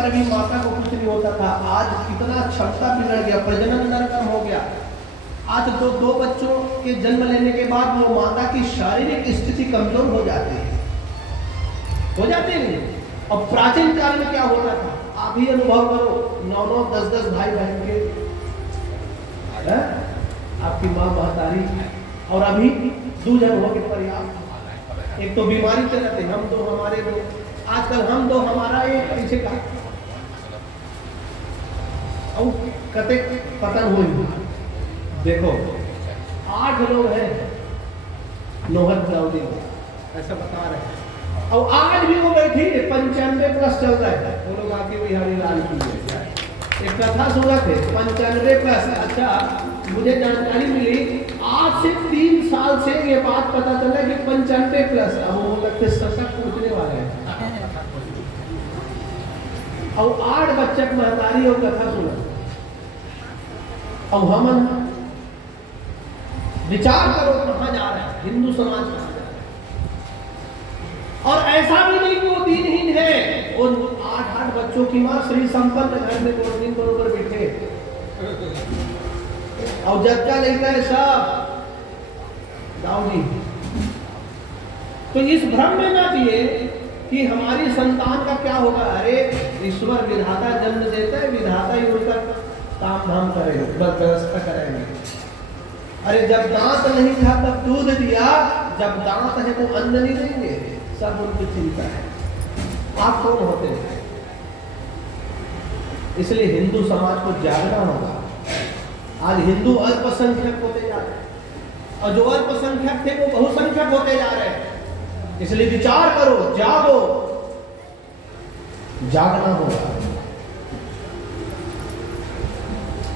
पर भी माता को कुछ नहीं होता था। आज कितना क्षमता बिगड़ गया, प्रजनन दर कम हो गया। आज तो 2 बच्चों के जन्म लेने के बाद वो माता की शारीरिक स्थिति कमजोर हो जाती है, हो जाते हैं। और प्राचीन काल में क्या होता था, आप ही अनुभव करो, 9-9, 10-10 भाई बहन के, आपकी माँ महतारी, और अभी 2 जन हो के पर्याप्त। एक तो बीमारी चलते, हम तो हमारे दो, आजकल हम दो हमारा एक पीछे का कते पतन हो। देखो 8 लोग हैं नोहर क्लाउडी ऐसा बता रहे हैं, और आज भी वो बैठी है 95+ चल रहा है। वो लोग आके बिहारी लाल की है, एक कथा सुना थे 95+। अच्छा, मुझे जानकारी मिली आज से 3 साल से ये बात पता चला कि 95+। अब वो लगते सशक्त पूछने वाले हैं, और 8 बच्चक महतारी और कथा सुना। अब हम विचार करो कहां जा रहे हैं, हिंदू समाज कहां जा रहा है। और ऐसा भी नहीं कि वो दीनहीन है, उन 8 बच्चों की मां श्री संपन्न घर में 2-3 करोड़ पर बैठे, और जब क्या लेता है सब दाऊदी। तो इस भ्रम में ना जिए कि हमारी संतान का क्या होगा। अरे ईश्वर विधाता जन्म देता है, विधाता ही उनका काम धाम करेंगे, व्यवस्था करेंगे। अरे जब दांत नहीं था तब दूध दिया, जब दांत है तो अन्न नहीं देंगे। सब उनकी चिंता है। आप कौन होते हैं? इसलिए हिंदू समाज को जागना होगा। आज हिंदू अल्पसंख्यक होते जा रहे हैं, और जो अल्पसंख्यक थे वो बहुसंख्यक होते जा रहे हैं। इसलिए विचार करो, जागो, जागना होगा।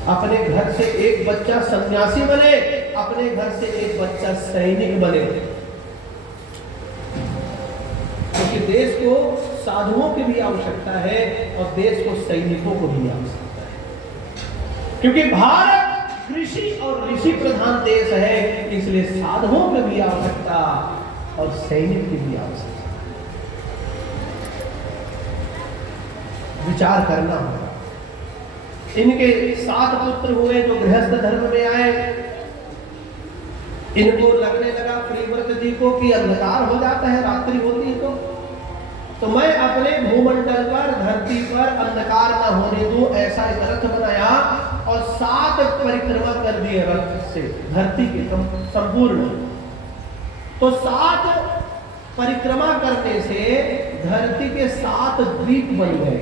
अपने घर से एक बच्चा सन्यासी बने, अपने घर से एक बच्चा सैनिक बने, क्योंकि देश को साधुओं की भी आवश्यकता है और देश को सैनिकों को भी आवश्यकता है। क्योंकि भारत कृषि और ऋषि प्रधान देश है, इसलिए साधुओं की भी आवश्यकता और सैनिक की भी आवश्यकता। विचार करना होगा। इनके 7 पुत्र हुए जो गृहस्थ धर्म में आए, इनको लगने लगा प्रियव्रत जी को कि अंधकार हो जाता है, रात्रि होती है तो मैं अपने भूमंडल पर, धरती पर अंधकार न होने दूं, ऐसा एक रथ बनाया और 7 परिक्रमा कर दिए रथ से धरती के संपूर्ण। तो 7 परिक्रमा करने से धरती के 7 द्वीप बन गए।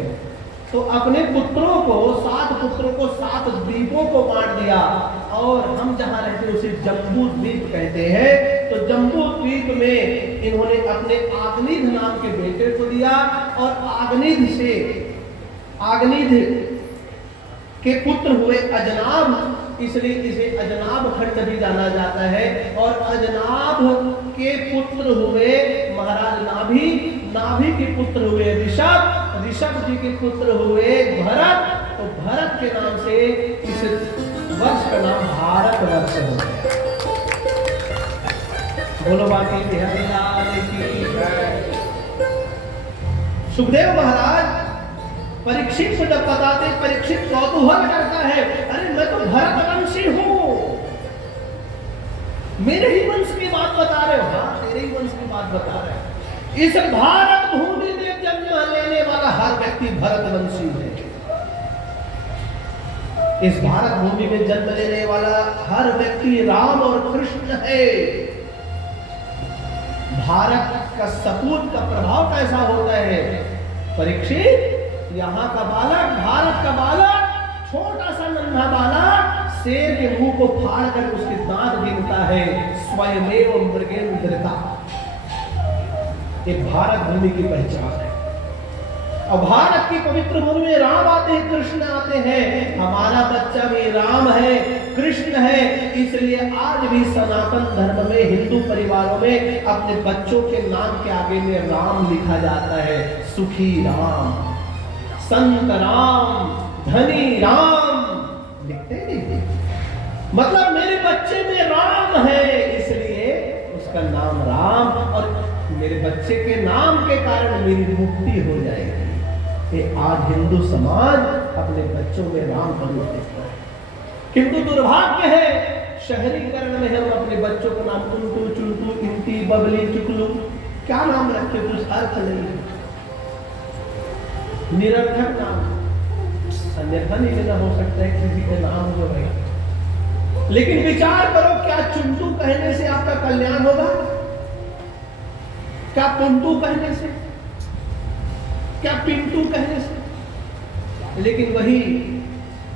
तो अपने पुत्रों को 7 पुत्रों को 7 द्वीपों को बांट दिया, और हम जहां रहते हैं उसे जम्बू द्वीप कहते हैं। तो जम्बू द्वीप में इन्होंने अपने आग्निध नाम के बेटे को दिया, और आग्निध के पुत्र हुए अजनाभ, इसलिए इसे अजनाभ खंड भी जाना जाता है। और अजनाभ के पुत्र हुए महाराज नाभि, नाभि के पुत्र हुए ऋषभ, ऋषभ जी के पुत्र हुए भरत। तो भरत के नाम से इस वर्ष का नाम भारत वर्ष हो गया। बोलो बाकी बिहारी लाल की जय। सुखदेव महाराज परीक्षित को जब बताते, परीक्षित कौतूहल करता है, अरे मैं तो भरत वंशी हूं, मेरे ही वंश की बात बता रहे हो। हाँ, तेरे ही वंश की बात बता रहे हो। इस भारत भूमि में जन्म लेने वाला हर व्यक्ति भरतवंशी है। इस भारत भूमि में जन्म लेने वाला हर व्यक्ति राम और कृष्ण है। भारत का सपूत का प्रभाव कैसा होता है? परीक्षित, यहाँ का बालक, भारत का बालक, छोटा सा नन्हा बालक शेर के मुंह को फाड़ कर उसके दांत गिनता है। स्वयमेव मृगेंद्रता, ये भारत भूमि की पहचान है। और भारत की पवित्र भूमि में राम आते हैं, कृष्ण आते हैं। हमारा बच्चा भी राम है, कृष्ण है। इसलिए आज भी सनातन धर्म में, हिंदू परिवारों में अपने बच्चों के नाम के आगे में राम लिखा जाता है। सुखी राम, संत राम, धनी राम लिखते नहीं। मतलब मेरे बच्चे में राम है, इसलिए उसका नाम राम, और मेरे बच्चे के नाम के कारण मेरी मुक्ति हो जाएगी। कि आज हिंदू समाज अपने बच्चों में राम का रूप देखता है, किंतु दुर्भाग्य है शहरीकरण में हम अपने बच्चों का नाम टुनटू, चुनटू, इंटी, बबली, चुकलू, क्या नाम रखते, कुछ अर्थ नहीं है, निरर्थक नाम, अन्यथा नहीं लेना हो सकता है किसी का नाम जो है। लेकिन विचार करो, क्या चुनटू कहने से आपका कल्याण होगा? क्या पुंटू कहने से? क्या पिंटू कहने से? लेकिन वही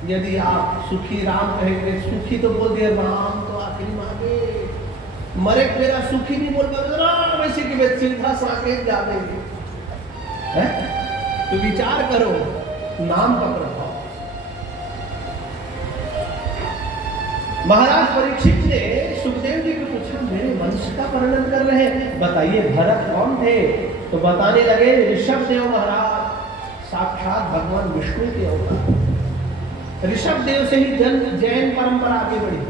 यदि आप सुखी राम कहेंगे, सुखी तो बोल दिया, राम तो आखिरी मांगे, मरे मेरा सुखी नहीं बोल पाते राम, ऐसे कि सीधा साकेत जावे है। तो विचार करो नाम का प्रभाव। महाराज परीक्षित ने सुखदेव जी को पूछा, मेरे वंश का वर्णन कर रहे हैं, बताइए भरत कौन थे? तो बताने लगे ऋषभ देव महाराज, साक्षात भगवान विष्णु के अवतार। ऋषभ देव से ही जैन परंपरा आगे बढ़ी।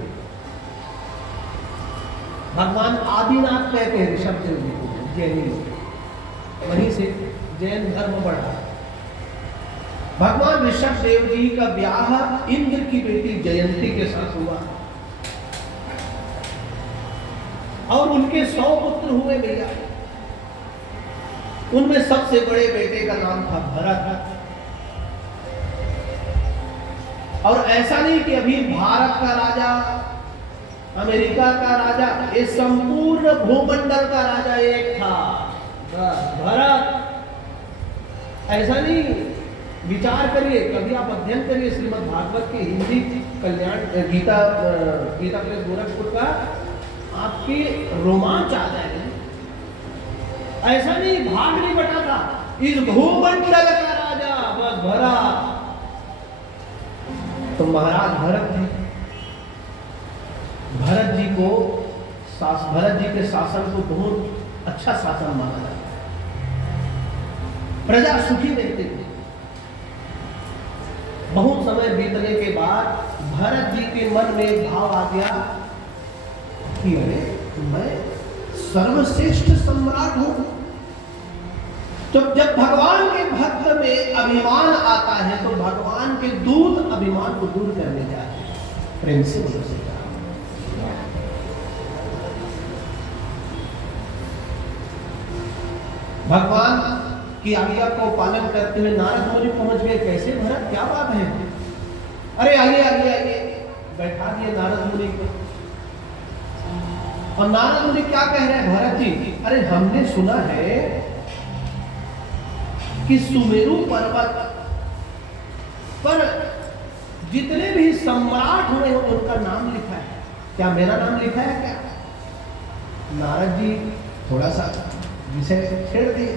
भगवान आदिनाथ कहते हैं ऋषभ देव जी को, जैनी लोग, वहीं से जैन धर्म बढ़ा। भगवान ऋषभ देव जी का ब्याह इंद्र की बेटी जयंती के साथ हुआ और उनके 100 पुत्र हुए भैया। उनमें सबसे बड़े बेटे का नाम था भरत। और ऐसा नहीं कि अभी भारत का राजा, अमेरिका का राजा, ये संपूर्ण भूमंडल का राजा एक था, भरत। ऐसा नहीं, विचार करिए, कभी आप अध्ययन करिए श्रीमद् भागवत के हिंदी कल्याण गीता प्रेस गोरखपुर का, आपके रोमांच आ जाएगा। ऐसा नहीं, भाग नहीं बटा था, इस भूमंडल का राजा बस भरत। तो महाराज भरत थे। भरत जी के शासन को बहुत अच्छा शासन माना जाता है, प्रजा सुखी रहती थी। बहुत समय बीतने के बाद भरत जी के मन में एक भाव आ गया कि अरे मैं सर्वश्रेष्ठ सम्राट हूं। तो जब भगवान के भक्त में अभिमान आता है तो भगवान के दूत अभिमान को दूर करने जाते हैं। प्रेम से बोलो सीताराम। भगवान की आज्ञा को पालन करते हुए नारद मुनि पहुंच गए। कैसे भरत, क्या बात है? अरे आइए आइए आइए, बैठा दिए नारद मुनि को। और नारद मुनि क्या कह रहे हैं? भरत जी, अरे हमने सुना है कि सुमेरु पर्वत पर जितने भी सम्राट हुए हैं उनका नाम लिखा है, क्या मेरा नाम लिखा है क्या? नारद जी थोड़ा सा विषय छेड़ दिए।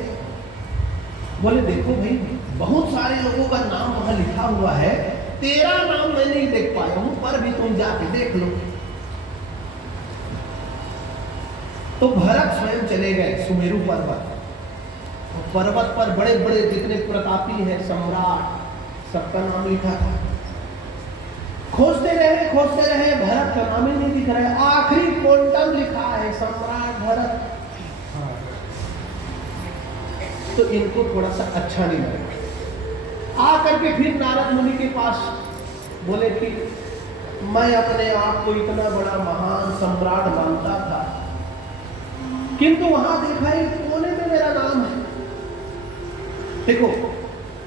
बोले देखो भाई, बहुत सारे लोगों का नाम वहां लिखा हुआ है, तेरा नाम मैं नहीं देख पाया हूं, पर भी तुम जाके देख लो। तो भरत स्वयं चले गए सुमेरु पर्वत। पर्वत पर बड़े बड़े जितने प्रतापी हैं सम्राट, सबका नाम लिखा था। खोजते रहे, भरत का नाम ही नहीं दिख रहा है। आखिरी क्वांटम लिखा है सम्राट भरत। तो इनको थोड़ा सा अच्छा नहीं लगा। आकर के फिर नारद मुनि के पास बोले कि मैं अपने आप को इतना बड़ा महान सम्राट मानता था, किंतु वहां देखा एक कोने में मेरा नाम है। देखो,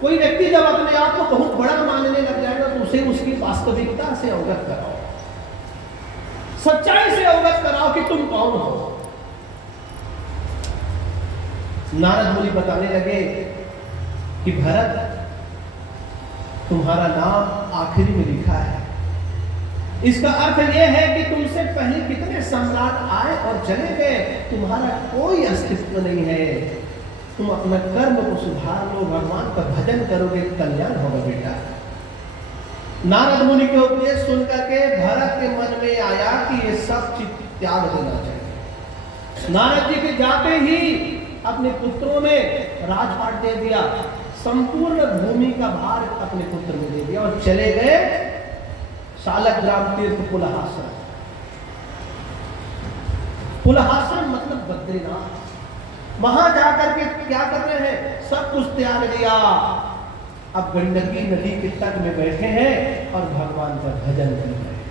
कोई व्यक्ति जब अपने आप को बहुत बड़ा मानने लग जाएगा तो उसे उसकी वास्तविकता से अवगत कराओ, सच्चाई से अवगत कराओ कि तुम कौन हो। नारद मुनि बताने लगे कि भरत, तुम्हारा नाम आखिरी में लिखा है। इसका अर्थ यह है कि तुमसे पहले कितने सम्राट आए और चले गए, तुम्हारा कोई अस्तित्व नहीं है। तुम अपना कर्म को सुधार लो, भगवान का भजन करोगे, कल्याण होगा बेटा। नारद मुनि के उपदेश सुनकर के भरत के मन में आया कि ये सब चीज त्याग देना चाहिए। नारद जी के जाते ही अपने पुत्रों में राजपाट दे दिया, संपूर्ण भूमि का भार अपने पुत्र में दे दिया और चले गए शालग्राम तीर्थ पुलहाश्रम। पुलहाश्रम मतलब बद्रीनाथ। वहां जाकर के क्या कर रहे हैं? सब कुछ त्याग दिया, अब गंडकी नदी के तट में बैठे हैं और भगवान का भजन कर रहे हैं।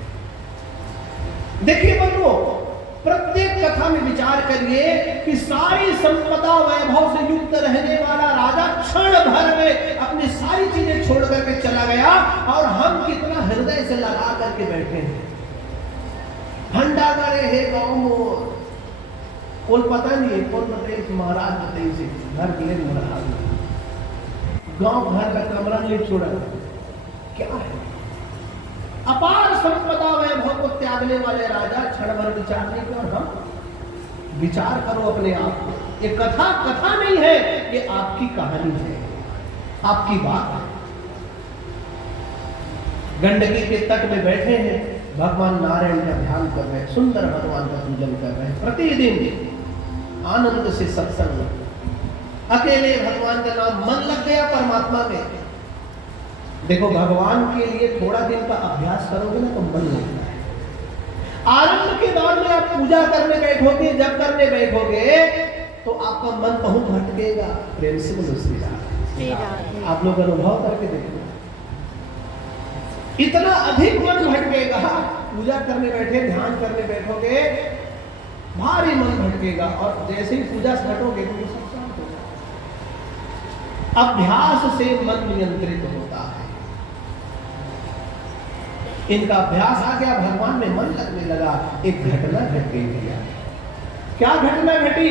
देखिए बंधुओं, प्रत्येक कथा में विचार करिए कि सारी संपदा वैभव से युक्त रहने वाला राजा क्षण भर में अपनी सारी चीजें छोड़ करके चला गया और हम कितना हृदय से लगा करके बैठे हैं। भंडा करे हे गाँव मोर, कौन पता नहीं है, कौन बताइए, महाराज बताइए से घर दिए महाराज, गांव घर का कमरा नहीं छोड़ा, क्या है? अपार संपदा वैभव को त्यागने वाले राजा क्षण भर विचार नहीं किया। और हम विचार करो अपने आप को, ये कथा कथा नहीं है, ये आपकी कहानी है, आपकी बात है। गंडकी के तट में बैठे हैं, भगवान नारायण का ध्यान कर रहे हैं, सुंदर भगवान का पूजन कर रहे हैं, प्रतिदिन आनंद से सत्संग, अकेले भगवान का नाम, मन लग गया परमात्मा में। देखो भगवान के लिए थोड़ा दिन का अभ्यास करोगे ना तो मन लगता है। आरंभ के दौर में आप पूजा करने बैठोगे, जब करने बैठोगे तो आपका मन बहुत भटकेगा। प्रेम से बोलो श्री राम। आप लोग अनुभव करके देखो, इतना अधिक मन भटकेगा। पूजा करने बैठे, ध्यान करने बैठोगे, भारी मन भटकेगा और जैसे ही पूजा से हटोगे तो सब शांत हो जाएगा। अभ्यास से मन नियंत्रित होता है। इनका अभ्यास आ गया, भगवान में मन लगने लगा। एक घटना घट गई भैया। क्या घटना घटी?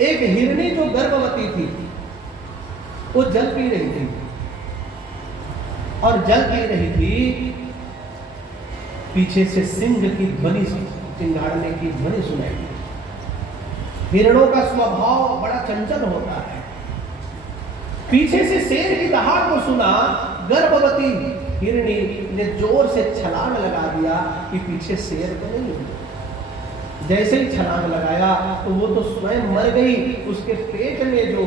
एक हिरणी जो गर्भवती थी, वो जल पी रही थी और जल पी रही थी, पीछे से सिंह की ध्वनि, चिंगाड़ने की ध्वनि सुनाई दी। हिरणों का स्वभाव बड़ा चंचल होता है। पीछे से शेर की दहाड़ को सुना, गर्भवती हिरणी ने जोर से छलांग लगा दिया कि पीछे शेर तो नहीं है। जैसे ही छलांग लगाया तो वो तो स्वयं मर गई। उसके पेट में जो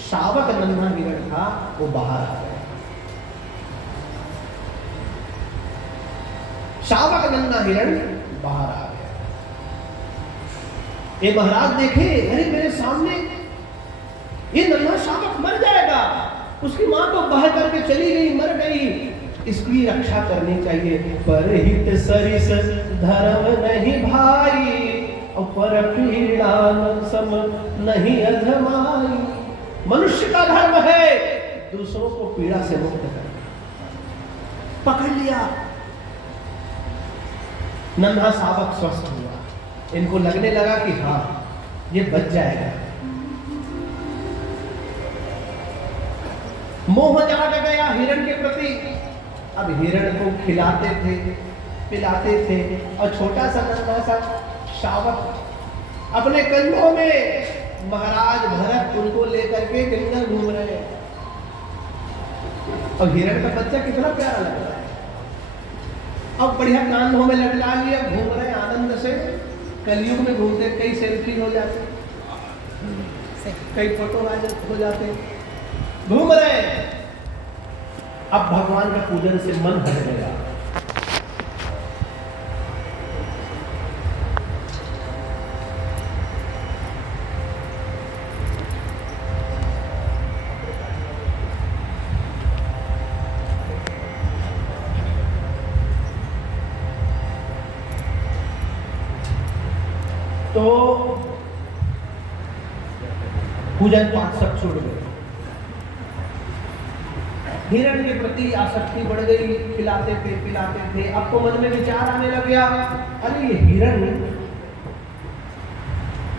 शावक नन्हा हिरण था वो बाहर आ गया। शावक नन्हा हिरण बाहर आ गया। ये महाराज देखे, अरे मेरे सामने ये नन्हा शावक मर जाएगा। उसकी मां तो बह करके चली गई, मर गई, इसकी रक्षा करनी चाहिए। परहित सरिस धर्म नहीं भाई, और पर पीड़ा सम नहीं अधमाई। मनुष्य का धर्म है दूसरों को पीड़ा से मुक्त करना। पकड़ लिया, नन्हा शावक स्वस्थ हुआ। इनको लगने लगा कि हाँ ये बच जाएगा। मोह जाग गया हिरण के प्रति। अब हिरण को खिलाते थे, पिलाते थे और छोटा सा नन्हा सा शावक अपने कंधों में महाराज भरत उनको लेकर के जंगल घूम रहे हैं। और हिरण का बच्चा कितना प्यारा लग रहा है। अब बढ़िया कांधों में लटका लिया, घूम रहे आनंद से। कलयुग में घूमते, कई सेल्फी हो जाते, कई फोटो हो जाते, घूम रहे। अब भगवान का पूजन से मन हट गया। तो पूजन पाठ सब छूट गए। हिरण के प्रति आसक्ति बढ़ गई, खिलाते थे, पिलाते थे। अब तो मन में विचार आने लग गया, अरे ये हिरण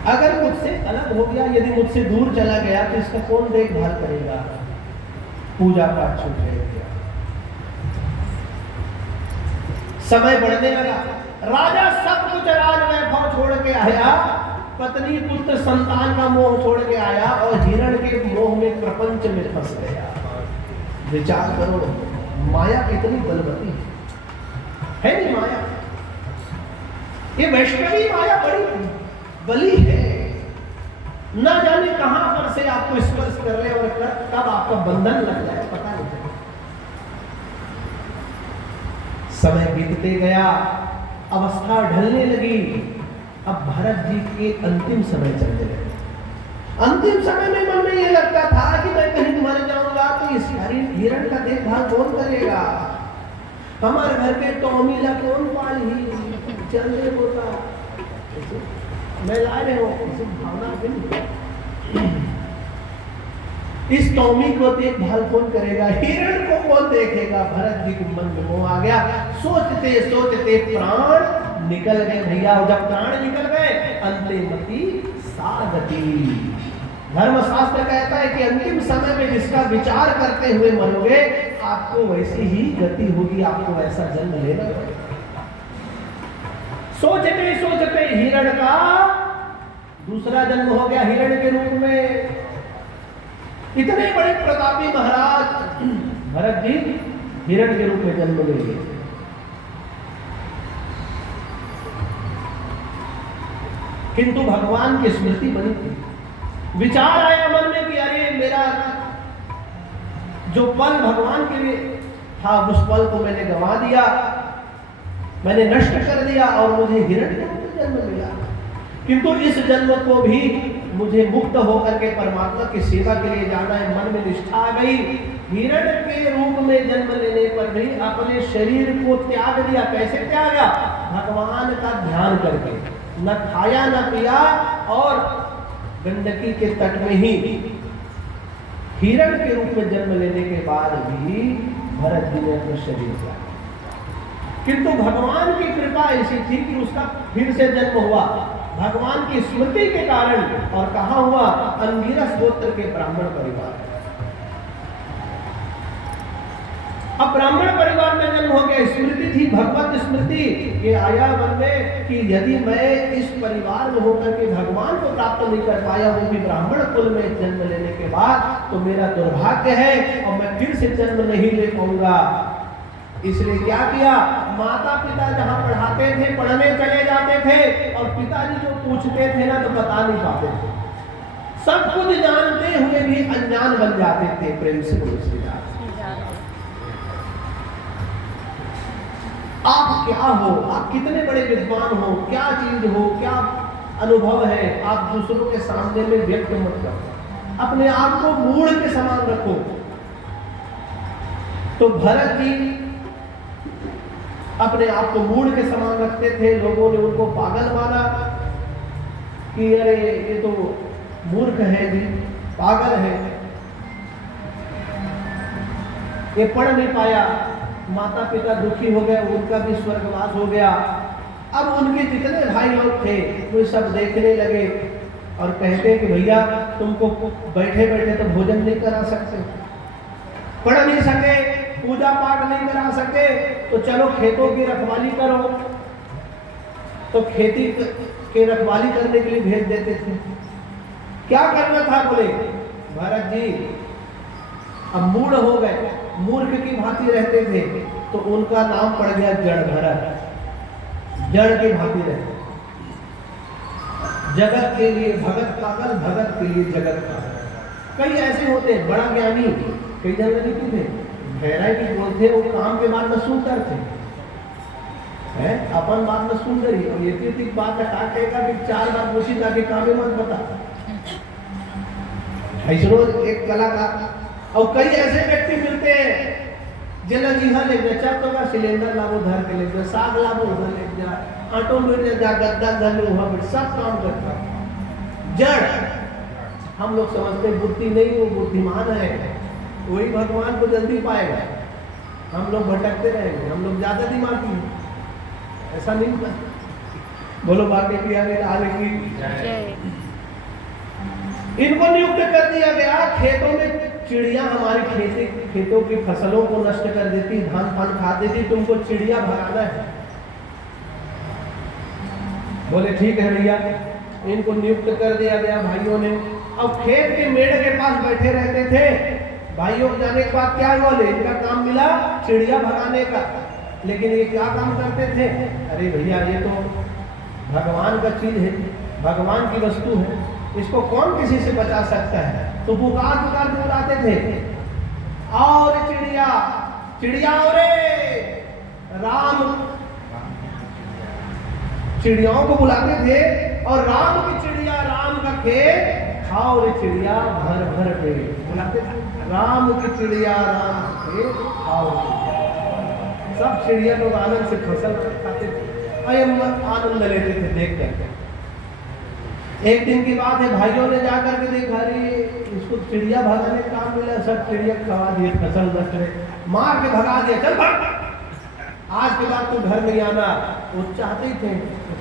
अगर मुझसे अलग हो गया, यदि मुझसे दूर चला गया तो इसका कौन देखभाल करेगा? पूजा पाठ छूट गया। समय बढ़ने लगा। राजा सब कुछ राज वैभव छोड़ के आया, पत्नी पुत्र संतान का मोह छोड़ के आया और हिरण के मोह में प्रपंच में फंस गया। विचार करो, माया कितनी बलवती है नहीं माया? ये वैष्णवी माया बड़ी बली है। न जाने कहां पर से आपको स्पर्श कर ले और कब आपका बंधन लग जाए पता नहीं चले। समय बीतते गया, अवस्था ढलने लगी। अब भरत जी के अंतिम समय चलने लगे अंतिम समय में मन में ये लगता था कि मैं कहीं मर जाऊंगा तो इस हिरण का देखभाल कौन करेगा, हमारे घर के टॉमीला कौन पाली, चल रहे होता मैं ला रहे हो भावना इस टॉमी को देखभाल कौन करेगा, हिरण को कौन देखेगा। भरत जी के मन में वो आ गया। सोचते सोचते प्राण निकल गए भैया। और जब प्राण निकल गए अंतिमति सागति। धर्मशास्त्र कहता है कि अंतिम समय में जिसका विचार करते हुए मरोगे आपको वैसी ही गति होगी, आपको वैसा जन्म लेना पड़ेगा। सोचते सोचते हिरण का दूसरा जन्म हो गया हिरण के रूप में। इतने बड़े प्रतापी महाराज भरत जी हिरण के रूप में जन्म ले लिए। किंतु भगवान की स्मृति बनी थी। विचार आया मन में कि अरे मेरा जो पल भगवान के लिए था उस पल को मैंने गंवा दिया, मैंने नष्ट कर दिया और मुझे हिरण के रूप में जन्म मिला। किंतु इस जन्म को भी मुझे मुक्त होकर के परमात्मा की सेवा के लिए जाना है। मन में निष्ठा आ गई। हिरण के रूप में जन्म लेने पर भी अपने शरीर को त्याग दिया। कैसे त्यागा? भगवान का ध्यान करके, न खाया न पिया और गंडकी के तट में ही हिरण के रूप में जन्म लेने के बाद भी भरत जी ने अपना शरीर त्यागा। किंतु भगवान की कृपा ऐसी थी कि उसका फिर से जन्म हुआ भगवान की स्मृति के कारण। और कहां हुआ? अंगिरस गोत्र के ब्राह्मण परिवार। अब ब्राह्मण परिवार में जन्म हो गया। स्मृति थी, भगवत स्मृति। ये आया मन में कि यदि मैं इस परिवार में होकर के भगवान को प्राप्त नहीं कर पाया, वो भी ब्राह्मण कुल में जन्म लेने के बाद, तो मेरा दुर्भाग्य है और मैं फिर से जन्म नहीं ले पाऊंगा। इसलिए क्या किया? माता पिता जहां पढ़ाते थे, पढ़ने चले जाते थे और पिताजी जो पूछते थे ना तो बता नहीं पाते थे। सब कुछ जानते हुए भी अनजान बन जाते थे। प्रेम से बोलो आप क्या हो, आप कितने बड़े विद्वान हो, क्या चीज हो, क्या अनुभव है, आप दूसरों के सामने में व्यक्त मत करो, अपने आप को मूढ़ के समान रखो। तो भरत जी अपने आप को मूढ़ के समान रखते थे। लोगों ने उनको पागल माना कि अरे ये तो मूर्ख है जी, पागल है, ये पढ़ नहीं पाया। माता पिता दुखी हो गए, उनका भी स्वर्गवास हो गया। अब उनके जितने भाई लोग थे वो सब देखने लगे और कहते कि भैया तुमको बैठे बैठे तो भोजन नहीं करा सकते, पढ़ नहीं सके, पूजा पाठ नहीं करा सके, तो चलो खेतों की रखवाली करो। तो खेती के रखवाली करने के लिए भेज देते थे। क्या करना था? बोले भरत जी अब मूढ़ हो गए, मूर्ख की भांति रहते थे, तो उनका नाम पड़ गया जड़ भरत। जड़ की भांति रहते, जगत के लिए भगत पागल, भगत के लिए जगत पागल। कई ऐसे होते हैं बड़ा ज्ञानी, कई जगह लिखे थे भैराई की बोलते, वो काम के बाद में सुंदर थे, है अपन बात में सुंदर ही, और ये बात कहेगा कि 4 बार पूछी जाके काम मत बता। एक कलाकार और कई ऐसे व्यक्ति मिलते हैं जिन्हें जीहा ले जा, चार का सिलेंडर लाओ धर के ले जा, साग लाओ उधर ले जा, आटो में ले जा, गद्दा घर में वहां पर सब काम करता है। जड़ हम लोग समझते बुद्धि नहीं, वो बुद्धिमान है, वही भगवान को जल्दी पाएगा। हम लोग भटकते रहेंगे, हम लोग ज्यादा दिमागी हैं, ऐसा नहीं। बोलो बाकी की आगे की। इनको नियुक्त कर दिया गया। खेतों में चिड़िया हमारी खेतों की फसलों को नष्ट कर देती, धान पान खा देती, तुमको चिड़िया भगाना है। बोले ठीक है भैया। इनको नियुक्त कर दिया गया भाइयों ने। अब खेत के मेढ़ के पास बैठे रहते थे। भाइयों के जाने के बाद क्या बोले, इनका काम मिला चिड़िया भगाने का। लेकिन ये क्या काम करते थे? अरे भैया ये तो भगवान का चीज है, भगवान की वस्तु है, इसको कौन किसी से बचा सकता है। तो पुकार पुकार बुलाते थे, और चिड़िया चिड़िया रे राम, चिड़ियाओं को बुलाते थे और राम की चिड़िया राम का खेत खाओ रे चिड़िया भर भर पेट, बुलाते राम की चिड़िया राम के खाओ। सब चिड़िया लोग आनंद से फसल खाते थे, आनंद लेते थे देख कर। एक दिन की बात है, भाइयों ने जाकर के देखा, अरे इसको चिड़िया भगाने का काम मिला, सब चिड़िया खवा दिए, फसल नष्ट है, मार के भगा दिया, चल भाग, आज के बाद तू घर में आना। वो चाहते ही थे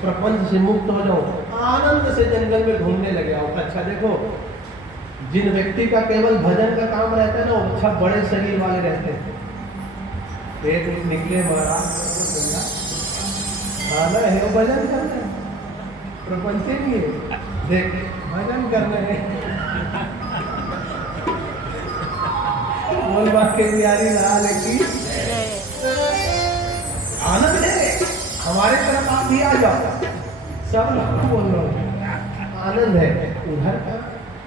प्रपंच से मुक्त हो जाओ, आनंद से जंगल में घूमने लगे। अच्छा देखो, जिन व्यक्ति का केवल भजन का काम रहता है ना, वो अच्छा बड़े शरीर वाले रहते हैं। एक निकले महाराज, खाना है वो भजन करना है, प्रपंच नहीं है, देख भजन करना है। बोल बात के बिहारी लाल की आनंद है, हमारे तरफ आप भी आ जाओ, सब लोग बोल रहे हो आनंद है, उधर का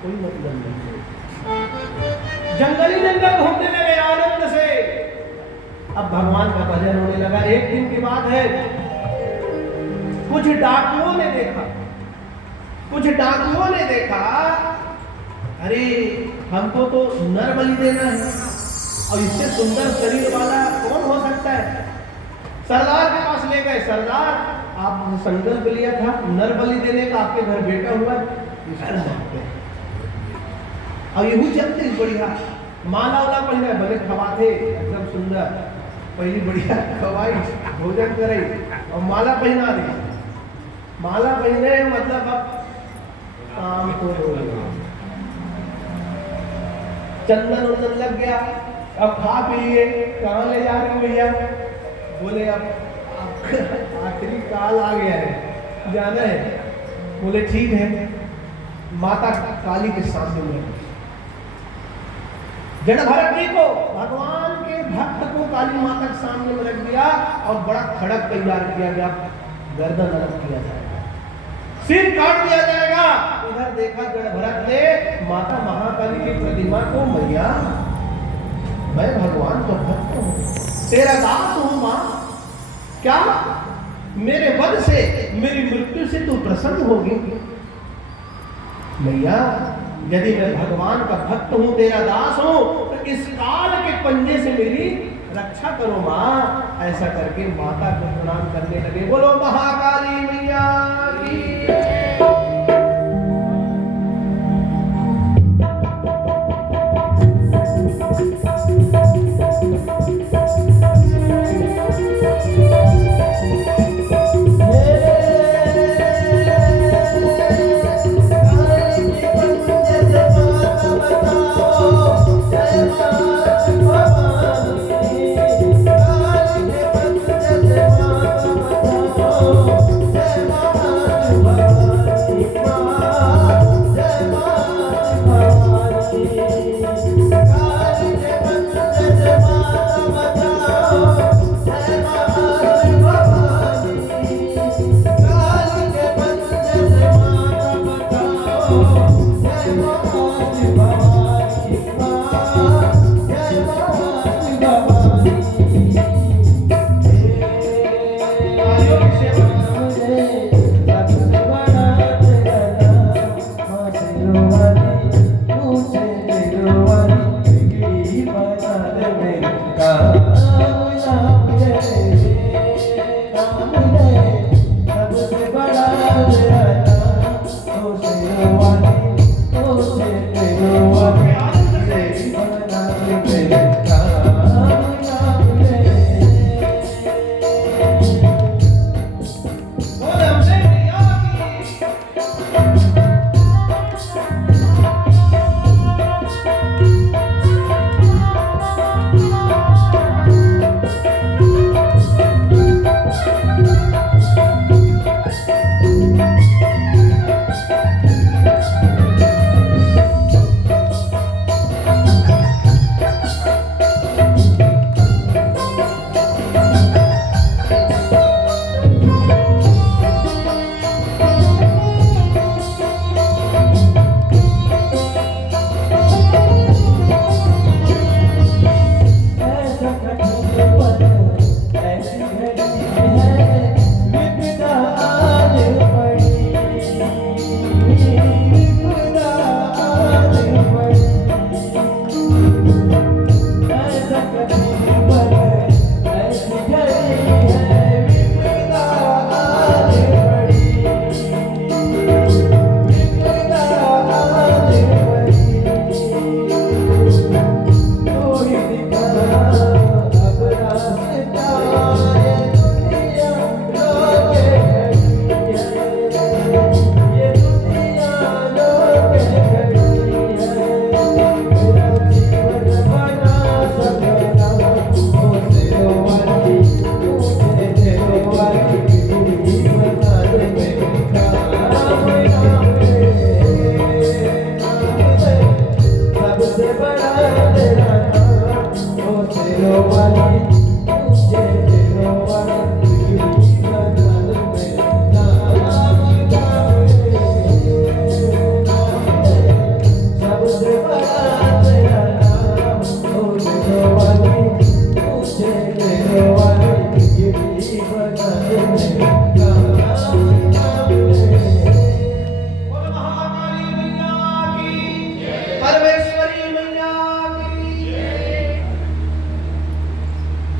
कोई मतलब नहीं। जंगली जंगल घूमने लगे आनंद से। अब भगवान का भजन होने लगा। एक दिन की बात है, कुछ डाकुओं ने देखा, अरे हमको तो नर बलि देना है, और इससे सुंदर शरीर वाला कौन हो सकता है। सरदार के पास ले गए, सरदार आपने संकल्प लिया था नर बलि देने का, आपके घर बेटा हुआ, इसको मारते हैं। और यही चलते बढ़िया माला वाला पहना, भले खवाते एकदम सुंदर, पहली बढ़िया खवाई, भोजन कराई और माला पहना दी। माला पहने मतलब अब काम तो हो गया, चंदन वंदन लग गया, अब खा पी लिए, कहाँ ले जा रहे हो भैया। बोले अब आखिरी काल आ गया है, जाना है। बोले ठीक है, माता काली के सामने में जड़ भरत जी को, भगवान के भक्त को काली माता के सामने में रख दिया और बड़ा खड़क तैयार किया गया, गर्दन अलग किया जाएगा, सिर काट दिया जाएगा। इधर देखा जड़ भरत ने माता महाकाली की प्रतिमा को, मैया मैं भगवान का भक्त हूँ, तेरा दास हूँ माँ, क्या मेरे वध से, मेरी मृत्यु से तू प्रसन्न होगी। मैया यदि मैं भगवान का भक्त हूँ, तेरा दास हूँ, तो इस काल के पंजे से मेरी रक्षा करो माँ। ऐसा करके माता को प्रणाम करने लगे। बोलो महाकाली मैया की।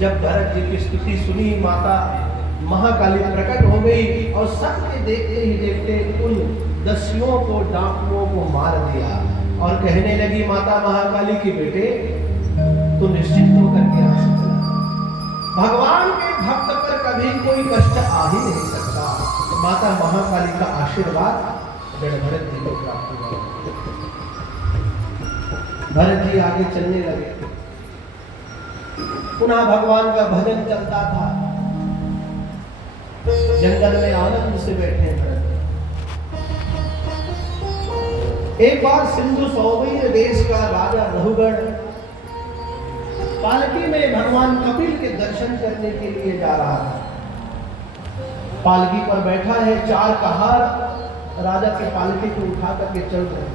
जब भरत जी की स्तुति सुनी, माता महाकाली प्रकट हो गई और सबके देखते ही देखते उन दस्युओं को, डाकुओं को मार दिया और कहने लगी माता महाकाली की बेटे तो निश्चिंत होकर के यहाँ से चला। भगवान के भक्त पर कभी कोई कष्ट आ ही नहीं सकता। माता महाकाली का आशीर्वाद जड़ भरत जी को प्राप्त हुआ। भरत जी आगे चलने लगे, पुनः भगवान का भजन चलता था। जंगल में आनंद से बैठे भरत। एक बार सिंधु सौवीर देश का राजा रहुगण पालकी में भगवान कपिल के दर्शन करने के लिए जा रहा था। पालकी पर बैठा है, 4 कहार राजा के पालकी को उठा करके चल रहे।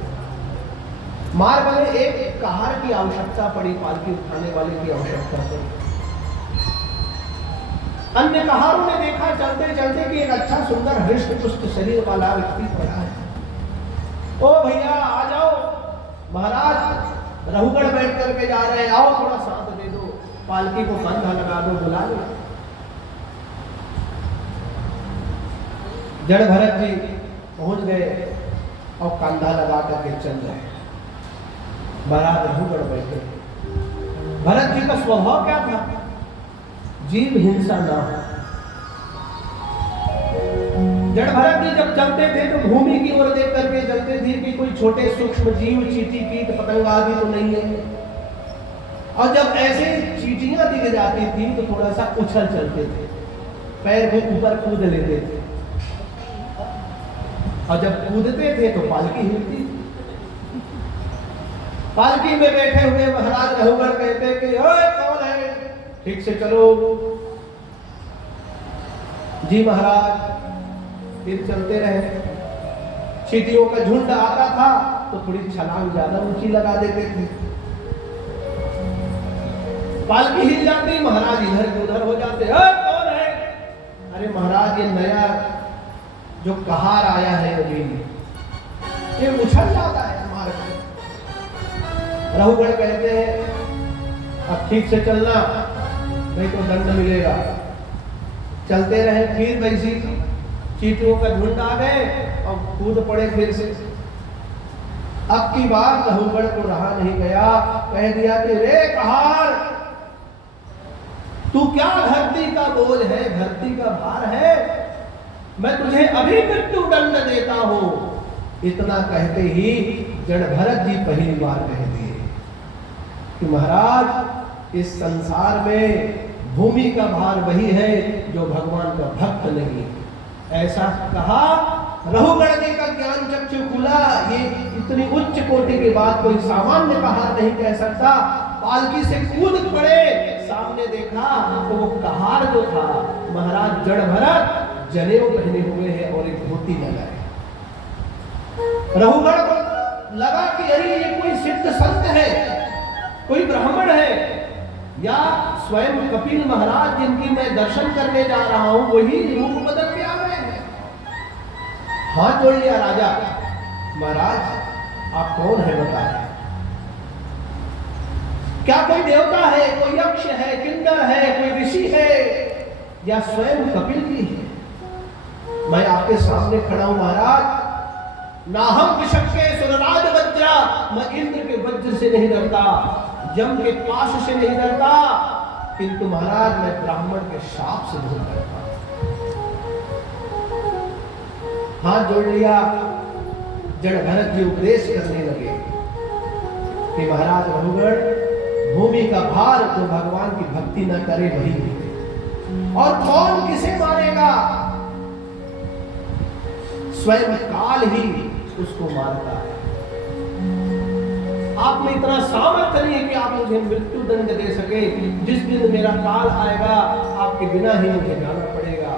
मार्ग में एक कहार की आवश्यकता पड़ी, पालकी उठाने वाले की आवश्यकता पड़ी। अन्य कहारों ने देखा चलते चलते कि एक अच्छा सुंदर हृष्ट पुष्ट शरीर वाला व्यक्ति पड़ा है। ओ भैया आ जाओ, महाराज रहुगढ़ बैठ करके जा रहे हैं, आओ थोड़ा साथ दे दो, पालकी को कंधा लगा दो, बुला लो। जड़ भरत जी पहुंच गए और कंधा लगा करके चल रहे। महाराज रहुगढ़ बैठे। भरत जी का स्वभाव क्या था? जीव हिंसा ना हो। जड़ भरत जी जब चलते थे तो भूमि की ओर देख करके चलते थे कि कोई छोटे सूक्ष्म जीव, चींटी, कीट, पतंग आदि तो नहीं है। और जब ऐसे चींटियां दिख जाती थी तो थोड़ा सा उछल चलते थे, पैर को ऊपर कूद लेते थे। और जब कूदते थे तो पालकी हिलती। पालकी में बैठे हुए महाराज रहुगढ़ कहते कि ओए कौन है, ठीक से चलो। जी महाराज। फिर चलते रहे। चींटियों का झुंड आता था तो थोड़ी छलांग ज्यादा ऊंची लगा देते थे। पालकी हिल जाती, महाराज इधर के उधर हो जाते। कौन है? अरे महाराज ये नया जो कहार आया है अभी, ये उछल जाता है मार्ग में। रहुगढ़ कहते हैं अब ठीक से चलना, नहीं तो दंड मिलेगा। चलते रहे, फिर वैसी चींटियों का झुंड आ गए और कूद पड़े फिर से। अब की बार रहुगढ़ को रहा नहीं गया, कह दिया कि रे कहार, तू क्या धरती का बोझ है, धरती का भार है, मैं तुझे अभी मृत्यु दंड देता हूं। इतना कहते ही जड़ भरत जी पहली बार कह दिए कि महाराज इस संसार में भूमि का भार वही है जो भगवान का भक्त नहीं। ऐसा कहा। रहुगढ़ जी का ज्ञान चक्षु खुला। ये इतनी उच्च कोटि की बात कोई सामान्य कहार नहीं कह सकता। पालकी से कूद पड़े, सामने देखा तो वो कहार जो था महाराज जड़ भरत जनेऊ पहने हुए हैं और एक धोती लगाए। रहुगढ़ को लगा कि अरे ये कोई सिद्ध संत है, कोई ब्राह्मण है, या स्वयं कपिल महाराज जिनकी मैं दर्शन करने जा रहा हूं वही रूप बदल के आ गए हैं। हाथ जोड़ लिया राजा, महाराज आप कौन है बताएं? क्या कोई देवता है, कोई यक्ष है, किन्नर है, कोई ऋषि है, या स्वयं कपिल जी है? मैं आपके सामने खड़ा हूं महाराज। ना हम विशक्के सुरराज वज्रा, मैं इंद्र के वज्र से नहीं डरता, यम के पाश से नहीं डरता, किंतु महाराज मैं ब्राह्मण के शाप से बहुत डरता। हाथ जोड़ लिया। जड़ भरत जी उपदेश करने लगे कि महाराज रहुगढ़, भूमि का भार जो भगवान की भक्ति न करे वही है, और कौन किसे मारेगा? स्वयं काल ही उसको मारता है। आप में इतना सामर्थ्य नहीं है कि आप मुझे मृत्यु दंड दे सके। जिस दिन मेरा काल आएगा आपके बिना ही मुझे जाना पड़ेगा।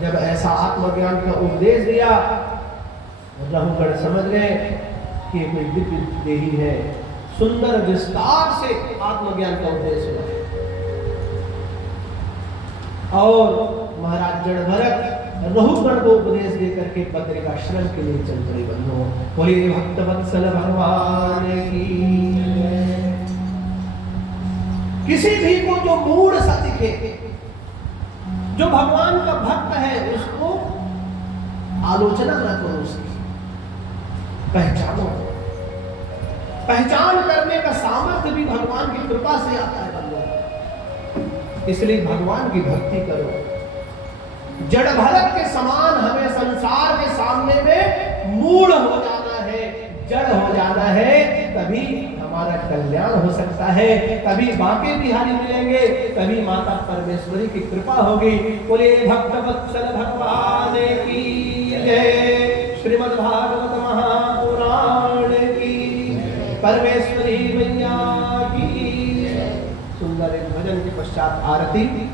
जब ऐसा आत्मज्ञान का उपदेश दिया, रहुगढ़ समझ गए कि कोई दिव्य देही है। सुंदर विस्तार से आत्मज्ञान का उपदेश हुआ और महाराज जड़ भरत रहुगढ़ को उपदेश देकर के बद्रिकाश्रम के लिए चल पड़े। बंधुओं, बोलिए भक्त वत्सल भगवान की। किसी भी को जो मूड सा दिखे, जो भगवान का भक्त है, उसको आलोचना न करो, उसकी पहचानो। पहचान करने का सामर्थ्य भी भगवान की कृपा से आता है बंदा। इसलिए भगवान की भक्ति करो। जड़ भरत के समान हमें संसार के सामने में मूढ़ हो जाना है, जड़ हो जाना है, तभी हमारा कल्याण हो सकता है, तभी बांके बिहारी मिलेंगे, तभी माता परमेश्वरी की कृपा होगी। बोले भक्त वत्सल भगवान की जय। श्रीमद् भागवत महापुराण की, परमेश्वरी मैया की। सुंदर एक भजन के पश्चात आरती।